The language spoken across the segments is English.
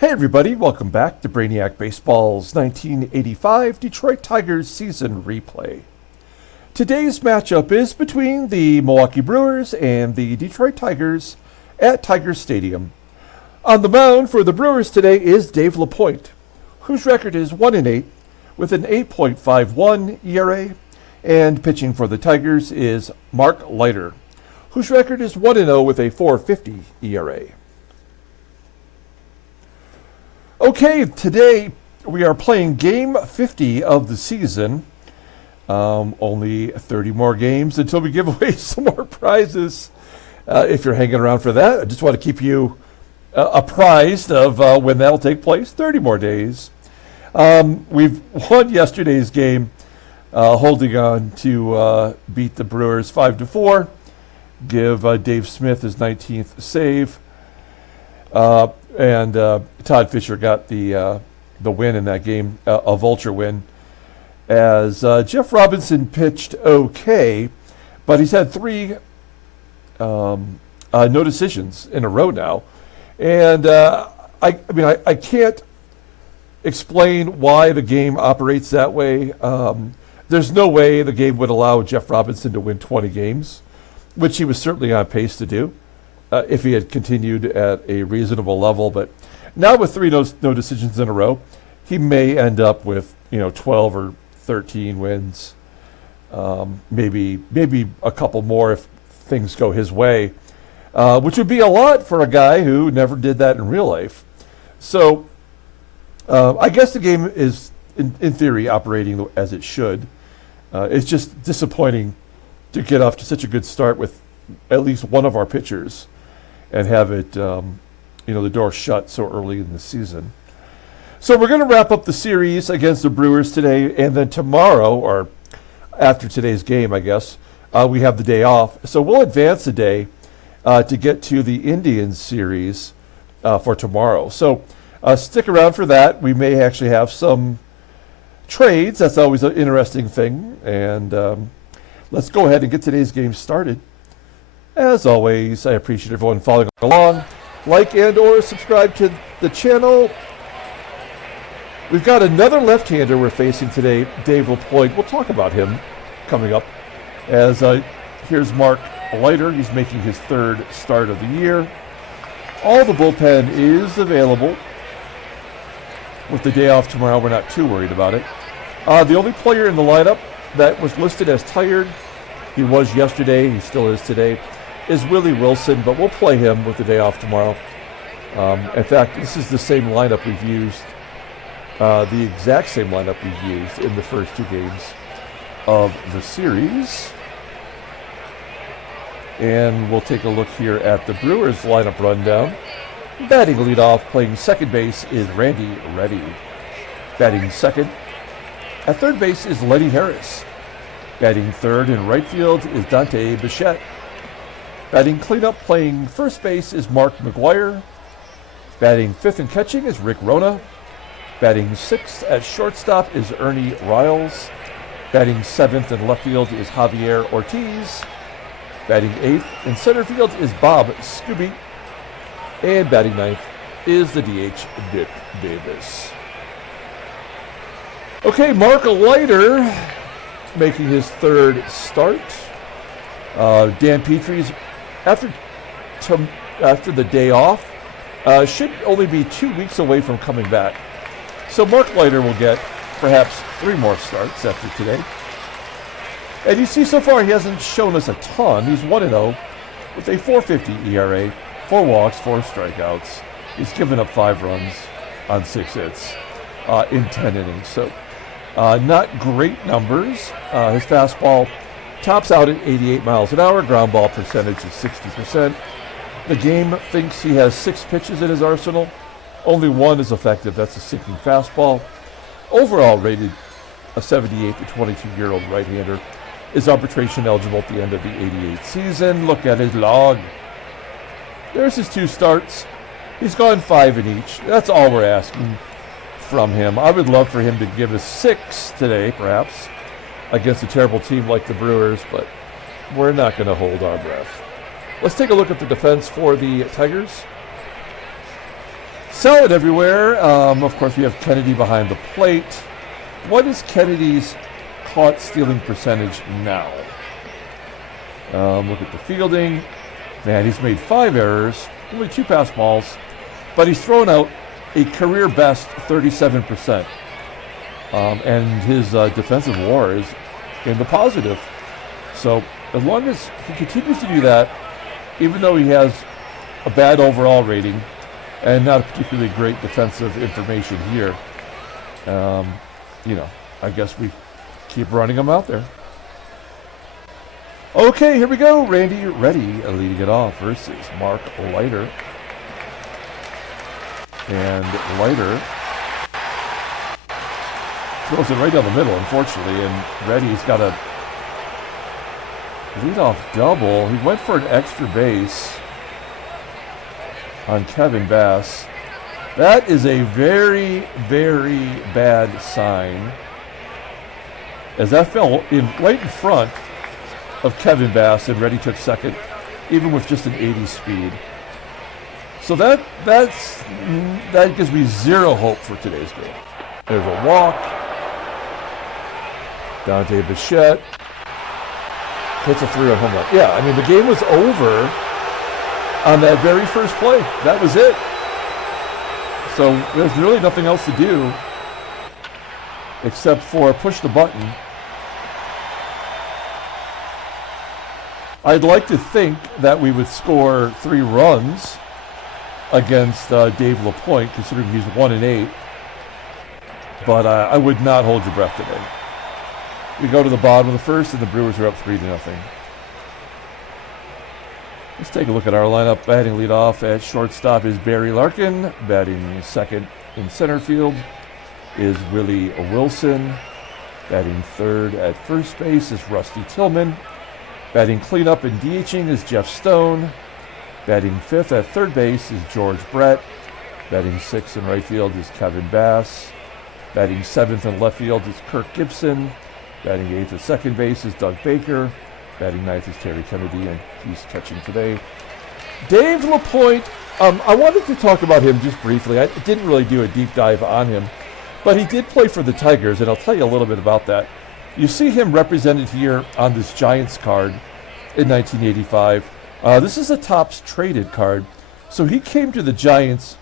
Hey everybody, welcome back to Brainiac Baseball's 1985 Detroit Tigers season replay. Today's matchup is between the Milwaukee Brewers and the Detroit Tigers at Tiger Stadium. On the mound for the Brewers today is Dave LaPoint, whose record is 1-8 with an 8.51 ERA, and pitching for the Tigers is Mark Leiter, whose record is 1-0 with a 4.50 ERA. Okay, today we are playing Game 50 of the season. Only 30 more games until we give away some more prizes. If you're hanging around for that, I just want to keep you apprised of when that'll take place. 30 more days. We've won yesterday's game, holding on to beat the Brewers 5-4. Give Dave Smith his 19th save. And Todd Fisher got the win in that game, a vulture win, as Jeff Robinson pitched okay, but he's had three no decisions in a row now. And I can't explain why the game operates that way. There's no way the game would allow Jeff Robinson to win 20 games, which he was certainly on pace to do. If he had continued at a reasonable level. But now with three no decisions in a row, he may end up with 12 or 13 wins, maybe a couple more if things go his way, which would be a lot for a guy who never did that in real life. So I guess the game is, in theory, operating as it should. It's just disappointing to get off to such a good start with at least one of our pitchers and have it, the door shut so early in the season. So we're going to wrap up the series against the Brewers today, and then tomorrow, or after today's game, I guess, we have the day off. So we'll advance a day to get to the Indians series for tomorrow. So stick around for that. We may actually have some trades. That's always an interesting thing. And let's go ahead and get today's game started. As always, I appreciate everyone following along. Like and or subscribe to the channel. We've got another left-hander we're facing today, Dave LaPoint. We'll talk about him coming up. As here's Mark Leiter. He's making his third start of the year. All the bullpen is available. With the day off tomorrow, we're not too worried about it. The only player in the lineup that was listed as tired, he was yesterday, he still is today, is Willie Wilson, but we'll play him with the day off tomorrow. In fact, this is the same lineup we've used, the exact same lineup we've used in the first two games of the series. And we'll take a look here at the Brewers lineup rundown. Batting leadoff, playing second base, is Randy Reddy. Batting second. At third base is Lenny Harris. Batting third in right field is Dante BICHETTE. Batting cleanup, playing first base, is Mark McGWIRE. Batting fifth and catching is RONA. Batting sixth at shortstop is Ernie RILES. Batting seventh in left field is Javier ORTIZ. Batting eighth in center field is Bob SKUBE. And batting ninth is the DH Dick Davis. Okay, Mark Leiter making his third start. Dan Petrie's after the day off should only be 2 weeks away from coming back. So Mark Leiter will get perhaps 3 more starts after today. And you see so far he hasn't shown us a ton. He's 1-0 with a 4.50 ERA, 4 walks, 4 strikeouts. He's given up 5 runs on 6 hits in 10 innings. So not great numbers. His fastball tops out at 88 miles an hour. Ground ball percentage is 60%. The game thinks he has 6 pitches in his arsenal. Only 1 is effective. That's a sinking fastball. Overall rated a 78 to 22-year-old right-hander. Is arbitration eligible at the end of the 88 season. Look at his log. There's his 2 starts. He's gone 5 in each. That's all we're asking from him. I would love for him to give us 6 today, perhaps, against a terrible team like the Brewers, but we're not going to hold our breath. Let's take a look at the defense for the Tigers. Solid everywhere. Of course, we have Kennedy behind the plate. What is Kennedy's caught stealing percentage now? Look at the fielding. Man, he's made 5 errors, only 2 pass balls, but he's thrown out a career best 37%. And his defensive WAR is in the positive. So as long as he continues to do that, even though he has a bad overall rating and not a particularly great defensive information here, I guess we keep running him out there. Okay, here we go. Randy Ready leading it off versus Mark Leiter. And Leiter throws it right down the middle, unfortunately, and Reddy's got a leadoff double. He went for an extra base on Kevin Bass. That is a very, very bad sign, as that fell right in front of Kevin Bass, and Reddy took second, even with just an 80 speed. So that gives me zero hope for today's game. There's a walk. Dante BICHETTE hits a 3-run home run. Yeah, I mean, the game was over on that very first play. That was it. So there's really nothing else to do except for push the button. I'd like to think that we would score 3 runs against Dave LaPoint, considering he's 1-8. But I would not hold your breath today. We go to the bottom of the first, and the Brewers are up 3-0. Let's take a look at our lineup. Batting leadoff at shortstop is Barry Larkin. Batting second in center field is Willie Wilson. Batting third at first base is Rusty Tillman. Batting cleanup and DHing is Jeff Stone. Batting fifth at third base is George Brett. Batting sixth in right field is Kevin Bass. Batting seventh in left field is Kirk GIBSON. Batting eighth at second base is Doug Baker. Batting ninth is Terry Kennedy, and he's catching today. Dave LaPoint, I wanted to talk about him just briefly. I didn't really do a deep dive on him, but he did play for the Tigers, and I'll tell you a little bit about that. You see him represented here on this Giants card in 1985. This is a Topps traded card. So he came to the Giants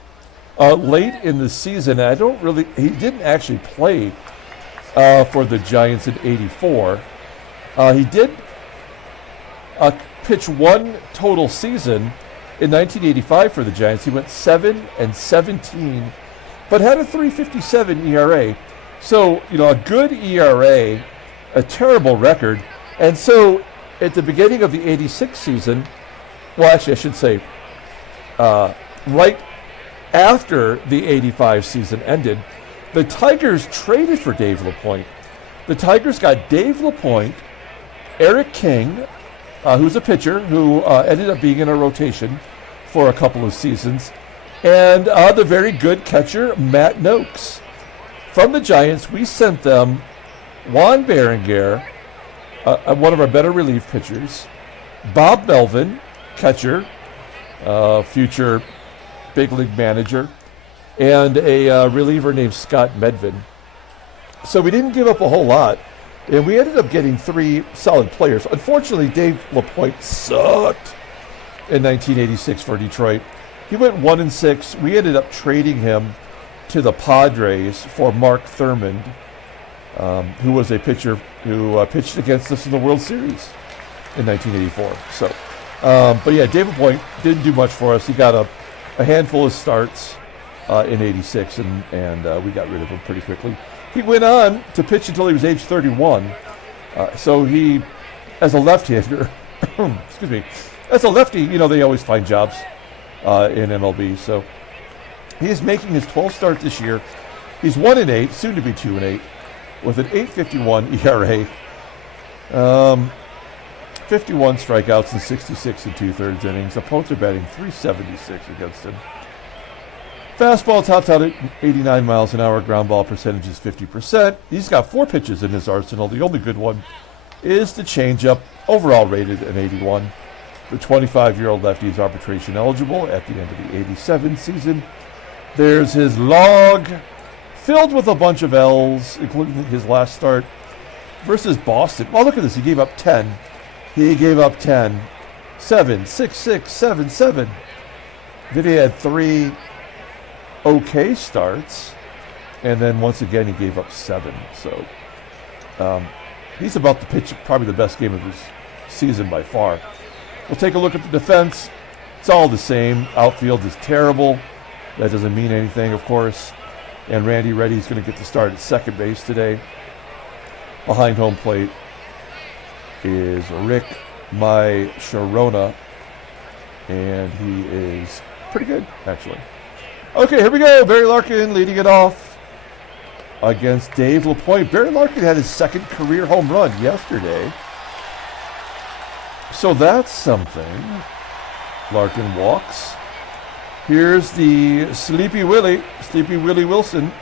late in the season. He didn't actually play for the Giants in '84. He did pitch one total season in 1985 for the Giants. He went 7-17, but had a 3.57 ERA. So, a good ERA, a terrible record. And so at the beginning of the 86 season, well, actually, I should say, right after the 85 season ended, the Tigers traded for Dave LaPoint. The Tigers got Dave LaPoint, Eric King, who's a pitcher who ended up being in a rotation for a couple of seasons, and the very good catcher, Matt Noakes. From the Giants, we sent them Juan Berenguer, one of our better relief pitchers, Bob Melvin, catcher, future big league manager, and a reliever named Scott Medvin. So we didn't give up a whole lot, and we ended up getting 3 solid players. Unfortunately, Dave LaPoint sucked in 1986 for Detroit. He went 1-6. We ended up trading him to the Padres for Mark Thurmond, who was a pitcher who pitched against us in the World Series in 1984. So, but yeah, Dave LaPoint didn't do much for us. He got a handful of starts in '86, and we got rid of him pretty quickly. He went on to pitch until he was age 31. So he, as a left-hander, excuse me, as a lefty, they always find jobs in MLB. So he's making his 12th start this year. He's 1-8, soon to be 2-8, with an 8.51 ERA. 51 strikeouts in 66 2/3 innings. Opponents are batting .376 against him. Fastball tops out at 89 miles an hour. Ground ball percentage is 50%. He's got 4 pitches in his arsenal. The only good one is the changeup, overall rated an 81. The 25-year-old lefty is arbitration eligible at the end of the '87 season. There's his log, filled with a bunch of L's, including his last start versus Boston. Well, look at this. He gave up 10. He gave up 10. 7, 6, 6, 7, 7. Then he had 3 okay starts. And then once again, he gave up 7. So he's about to pitch probably the best game of his season by far. We'll take a look at the defense. It's all the same. Outfield is terrible. That doesn't mean anything, of course. And Randy Reddy's going to get the start at second base today. Behind home plate is Rick McGWIRE, and he is pretty good, actually. Okay, here we go. Barry Larkin leading it off against Dave LaPoint. Barry Larkin had his second career home run yesterday. So that's something. Larkin walks. Here's the Sleepy Willie Wilson.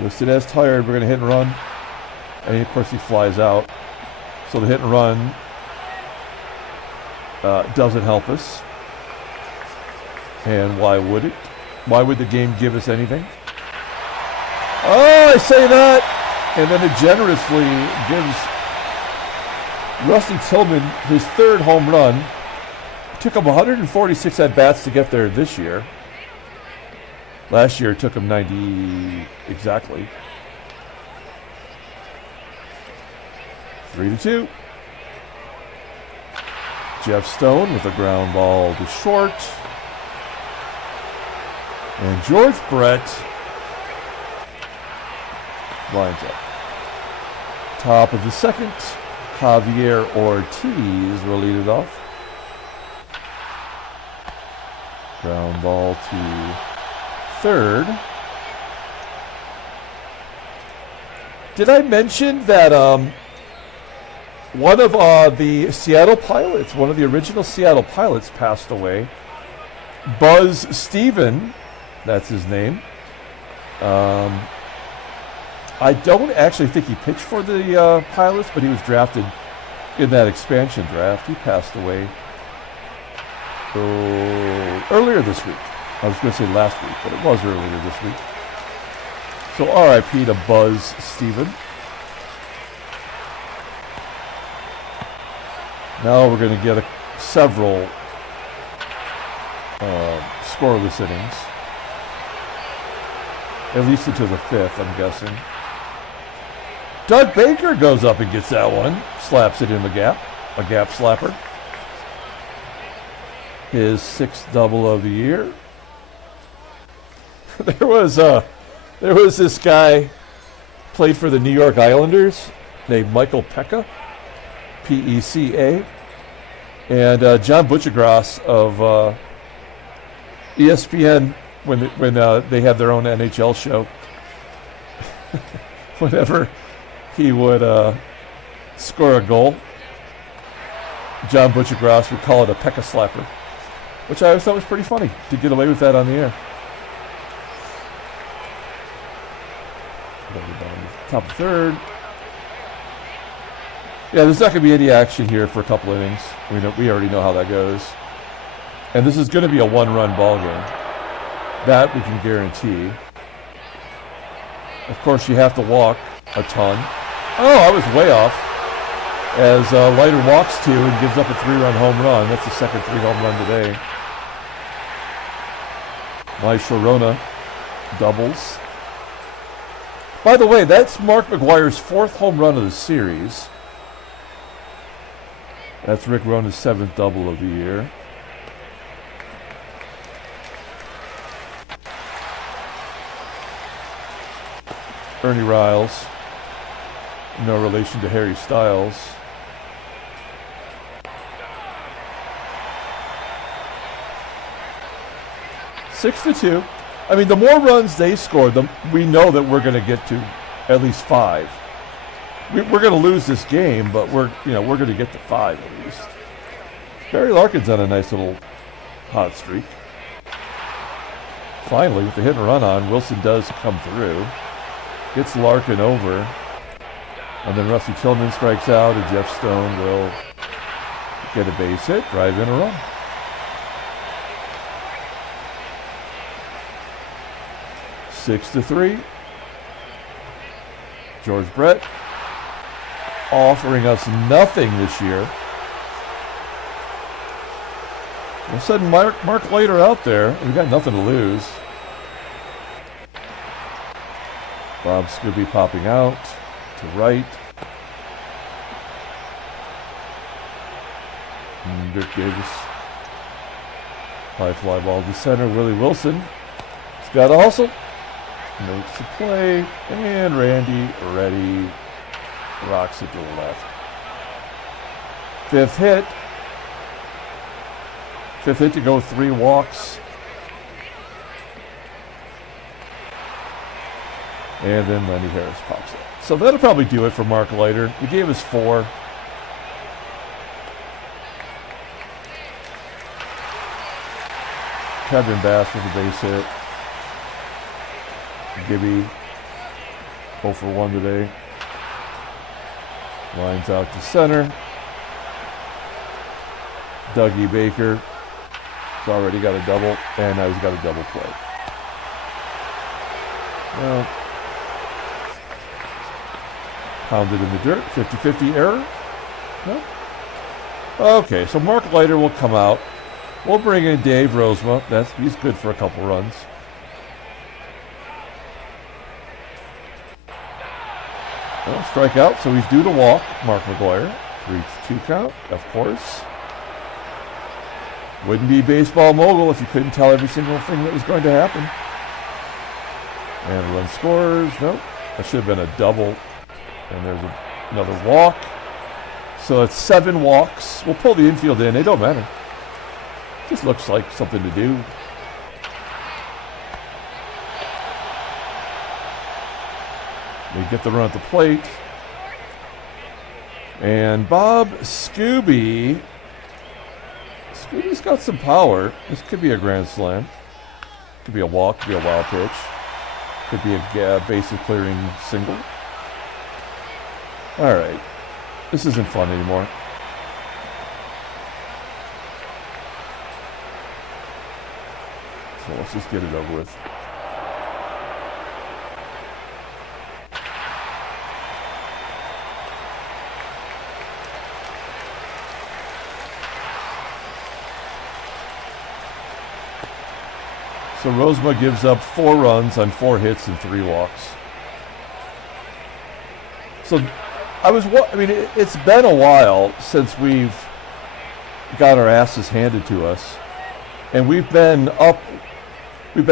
Listed as tired. We're going to hit and run. And of course he flies out. So the hit and run doesn't help us. And why would it? Why would the game give us anything? Oh, I say that. And then it generously gives Rusty Tillman his third home run. It took him 146 at-bats to get there this year. Last year it took him 90 exactly. 3-2. Jeff Stone with a ground ball to short. And George Brett lines up. Top of the second, Javier Ortiz will lead it off. Ground ball to third. Did I mention that one of the Seattle pilots, one of the original Seattle pilots passed away? Buzz Steven, that's his name. I don't actually think he pitched for the Pilots, but he was drafted in that expansion draft. He passed away earlier this week. I was going to say last week, but it was earlier this week. So RIP to Buzz Steven. Now we're going to get several scoreless innings. At least into the fifth, I'm guessing. Doug Baker goes up and gets that one. Slaps it in the gap. A gap slapper. His 6th double of the year. There was this guy played for the New York Islanders named Michael Pekka, P-E-C-A, and John Butchergrass of ESPN when they had their own NHL show. Whenever he would score a goal, John Butchergrass would call it a Pekka slapper, which I always thought was pretty funny to get away with that on the air. Top of third. Yeah, there's not going to be any action here for a couple innings. We already know how that goes. And this is going to be a one-run ball game. That we can guarantee. Of course, you have to walk a ton. Oh, I was way off. As Leiter walks 2 and gives up a 3-run home run. That's the second 3-home run today. McGWIRE doubles. By the way, that's Mark McGwire's 4th home run of the series. That's Rick Rona's 7th double of the year. Ernie Riles, no relation to Harry Styles. Six to 2. I mean, the more runs they score, we know that we're going to get to at least 5. We're going to lose this game, but we're going to get to 5 at least. Barry Larkin's on a nice little hot streak. Finally, with the hit and run on, Wilson does come through. Gets Larkin over. And then Rusty Tillman strikes out, and Jeff Stone will get a base hit, drive in a run. 6-3. George Brett offering us nothing this year. All of a sudden, Mark Leiter out there. We got nothing to lose. Bob SKUBE popping out to right. And Dirk Davis. High fly ball to center. Willie Wilson. Scott also makes the play. And Randy ready. Rocks it to the left. Fifth hit. Fifth hit to go 3 walks. And then Lenny Harris pops up. So that'll probably do it for Mark Leiter. He gave us 4. Kevin Bass with a base hit. Gibby 0 for 1 today. Lines out to center. Dougie Baker has already got a double, and now he's got a double play. Well, pounded in the dirt. 50-50 error. No? Okay, so Mark Leiter will come out. We'll bring in Dave Rozema. He's good for a couple runs. Well, strike out, so he's due to walk. Mark McGWIRE. 3-2 count, of course. Wouldn't be baseball mogul if you couldn't tell every single thing that was going to happen. And run scores. Nope. That should have been a double. And there's another walk. So it's 7 walks. We'll pull the infield in. It don't matter. Just looks like something to do. They get the run at the plate. And Bob SKUBE. SKUBE's got some power. This could be a grand slam. Could be a walk, could be a wild pitch. Could be a bases clearing single. All right. This isn't fun anymore. So let's just get it over with. So Rozema gives up 4 runs on 4 hits and 3 walks. So it's been a while since we've got our asses handed to us. And we've been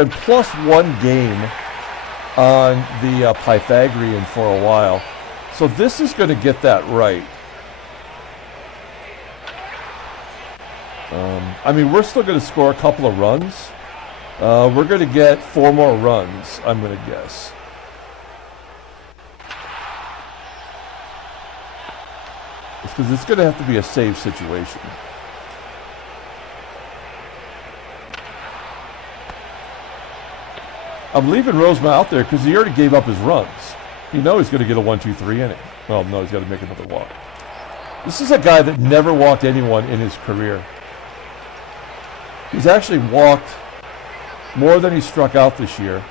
plus 1 game on the Pythagorean for a while. So this is going to get that right. We're still going to score a couple of runs. We're going to get 4 more runs, I'm going to guess. Because it's going to have to be a save situation. I'm leaving Rozema out there because he already gave up his runs. You know he's going to get a 1-2-3 inning. Well, no, he's got to make another walk. This is a guy that never walked anyone in his career. He's actually walked more than he struck out this year.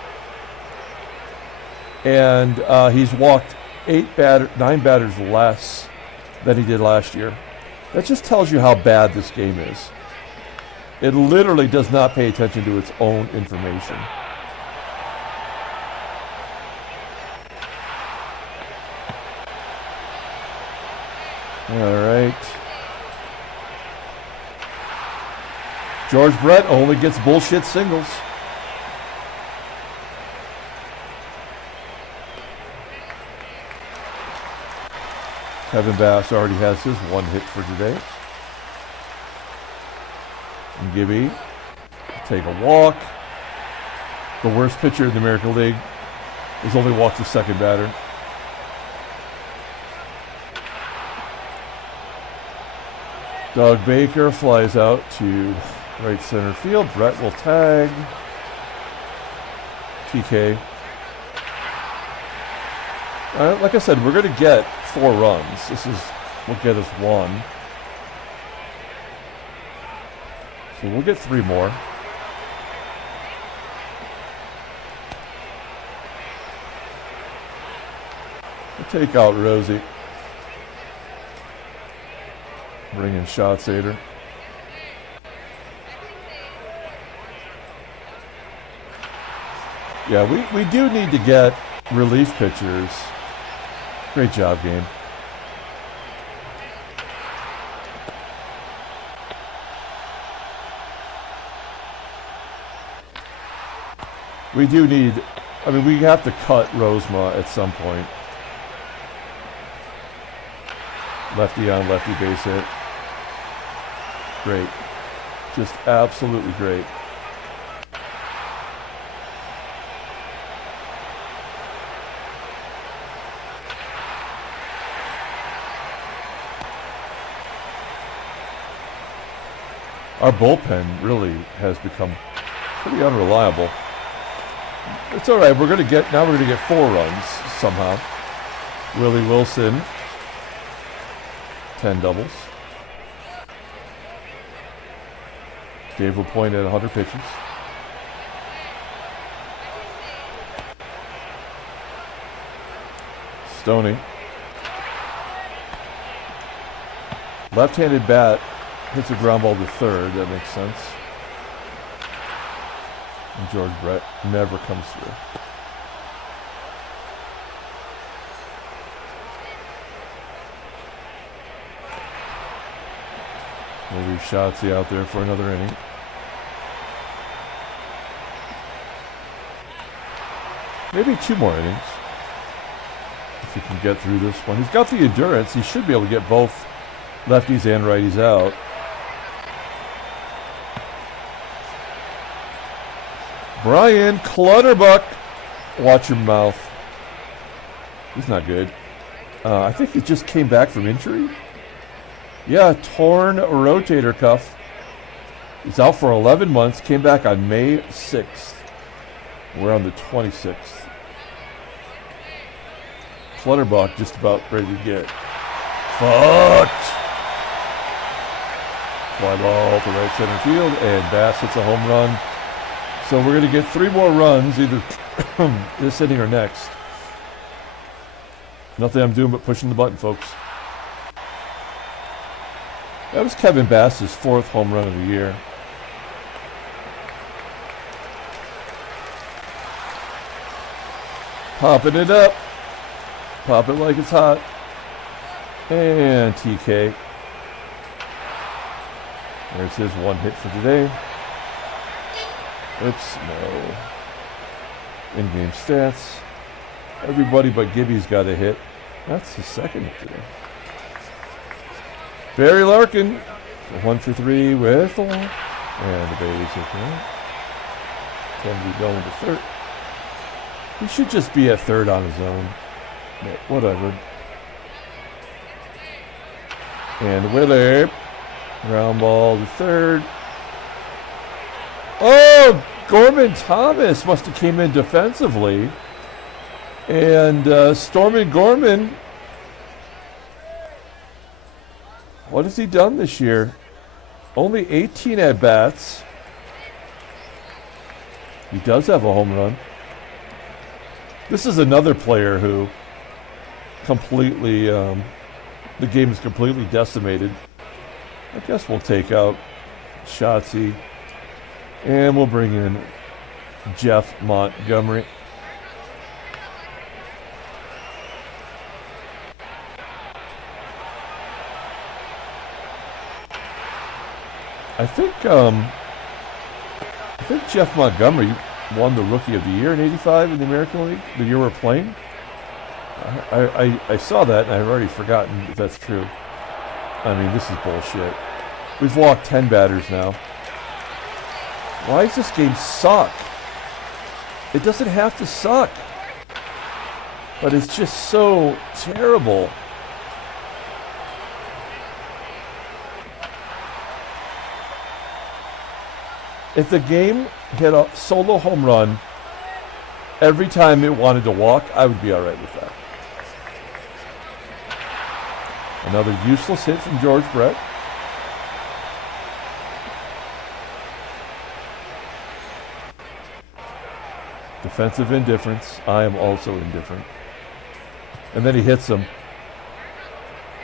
And he's walked 9 batters less than he did last year. That just tells you how bad this game is. It literally does not pay attention to its own information. All right. George Brett only gets bullshit singles. Kevin Bass already has his 1 hit for today. And Gibby take a walk. The worst pitcher in the American League has only walked the 2nd batter. Doug Baker flies out to right center field. Brett will tag. TK. Like I said, we're going to get 4 runs. This will get us 1. So we'll get 3 more. Take out Rosie. Bring in Schatzeder. Yeah, we do need to get relief pitchers. Great job, game. We do need, I mean, we have to cut Rosema at some point. Lefty on lefty base hit. Great. Just absolutely great. Our bullpen really has become pretty unreliable. It's all right. We're going to get 4 runs somehow. Willie Wilson, 10 doubles. Dave LaPoint at 100 pitches. Stoney. Left-handed bat hits a ground ball to third. That makes sense. And George Brett never comes through. We'll leave Schatzy out there for another inning. Maybe 2 more innings. If he can get through this one. He's got the endurance. He should be able to get both lefties and righties out. Brian Clutterbuck. Watch your mouth. He's not good. I think he just came back from injury. Yeah, torn rotator cuff. He's out for 11 months. Came back on May 6th. We're on the 26th. Clutterbuck just about ready to get fucked. Fly ball to right center field, and Bass hits a home run. So we're going to get 3 more runs, either this inning or next. Nothing I'm doing but pushing the button, folks. That was Kevin Bass's 4th home run of the year. Popping it up. Pop it like it's hot. And TK. There's his 1 hit for today. Oops, no. In-game stats. Everybody but Gibby's got a hit. That's his 2nd hit today. Barry Larkin, 1 for 3 with the walk. And the Bailey's hit tonight. Can be going to third. He should just be at third on his own. But whatever. And Willie. Ground ball to third. Oh, Gorman Thomas must have came in defensively. And Stormin Gorman, what has he done this year? Only 18 at-bats. He does have a home run. This is another player who completely, the game is completely decimated. I guess we'll take out Schatzy. And we'll bring in Jeff Montgomery. I think Jeff Montgomery won the Rookie of the Year in '85 in the American League, the year we're playing. I saw that, and I've already forgotten if that's true. I mean, this is bullshit. We've walked 10 batters now. Why does this game suck? It doesn't have to suck. But it's just so terrible. If the game hit a solo home run every time it wanted to walk, I would be all right with that. Another useless hit from George Brett. Defensive indifference. I am also indifferent. And then he hits him.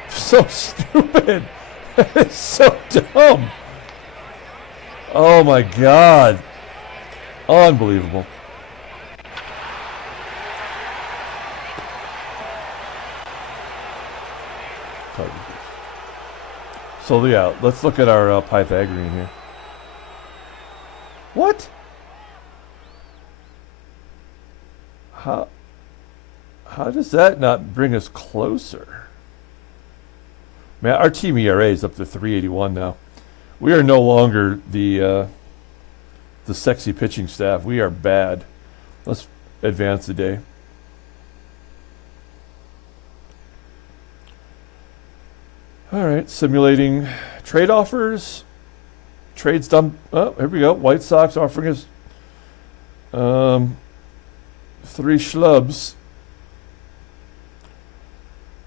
So stupid. It's so dumb. Oh my God. Unbelievable. So yeah, let's look at our Pythagorean here. What? How does that not bring us closer? Man, our team ERA is up to 381 now. We are no longer the sexy pitching staff. We are bad. Let's advance the day. All right, simulating trade offers. Trades done. Oh, here we go. White Sox offering us 3 schlubs.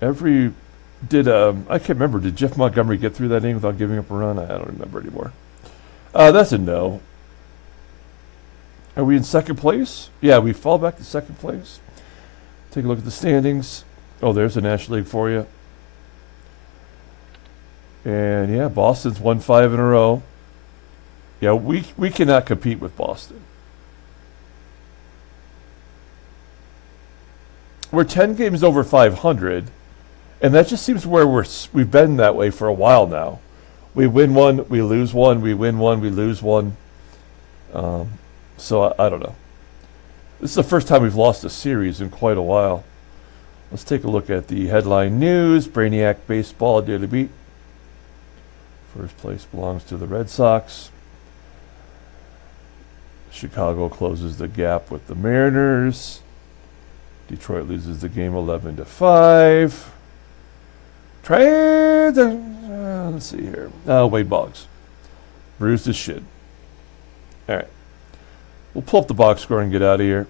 I can't remember. Did Jeff Montgomery get through that inning without giving up a run? I don't remember anymore. That's a no. Are we in second place? Yeah, we fall back to second place. Take a look at the standings. Oh, there's the National League for you. And yeah, Boston's won 5 in a row. Yeah, we cannot compete with Boston. We're 10 games over 500, and that just seems where we've been that way for a while now. We win one, we lose one, we win one, we lose one. So I don't know. This is the first time we've lost a series in quite a while. Let's take a look at the headline news. Brainiac baseball did a beat. First place belongs to the Red Sox. Chicago closes the gap with the Mariners. Detroit loses the game 11-5. Trades. Let's see here. Wade Boggs. Bruised his shin. All right. We'll pull up the box score and get out of here.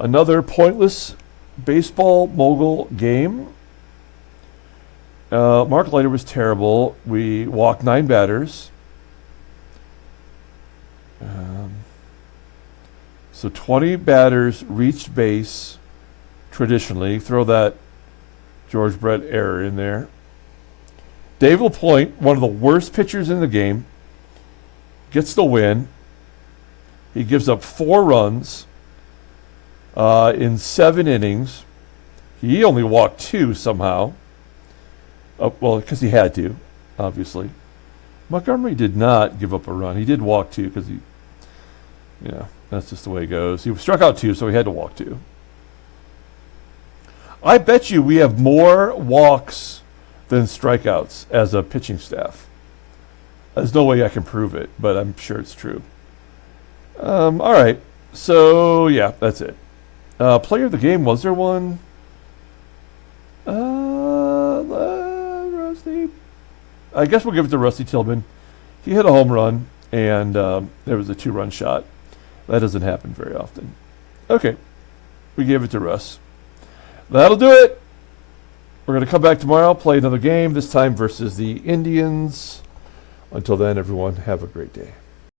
Another pointless baseball mogul game. Mark Leiter was terrible. We walked 9 batters. So 20 batters reached base traditionally. Throw that George Brett error in there. Dave LaPoint, one of the worst pitchers in the game, gets the win. He gives up 4 runs in 7 innings. He only walked 2 somehow. Well, because he had to, obviously. Montgomery did not give up a run. He did walk 2 because that's just the way it goes. He struck out 2, so he had to walk 2. I bet you we have more walks than strikeouts as a pitching staff. There's no way I can prove it, but I'm sure it's true. All right. So, yeah, that's it. Player of the game, was there one? Rusty. I guess we'll give it to Rusty Tillman. He hit a home run, and there was a 2-run shot. That doesn't happen very often. Okay. We gave it to Russ. That'll do it. We're going to come back tomorrow, play another game, this time versus the Indians. Until then, everyone, have a great day.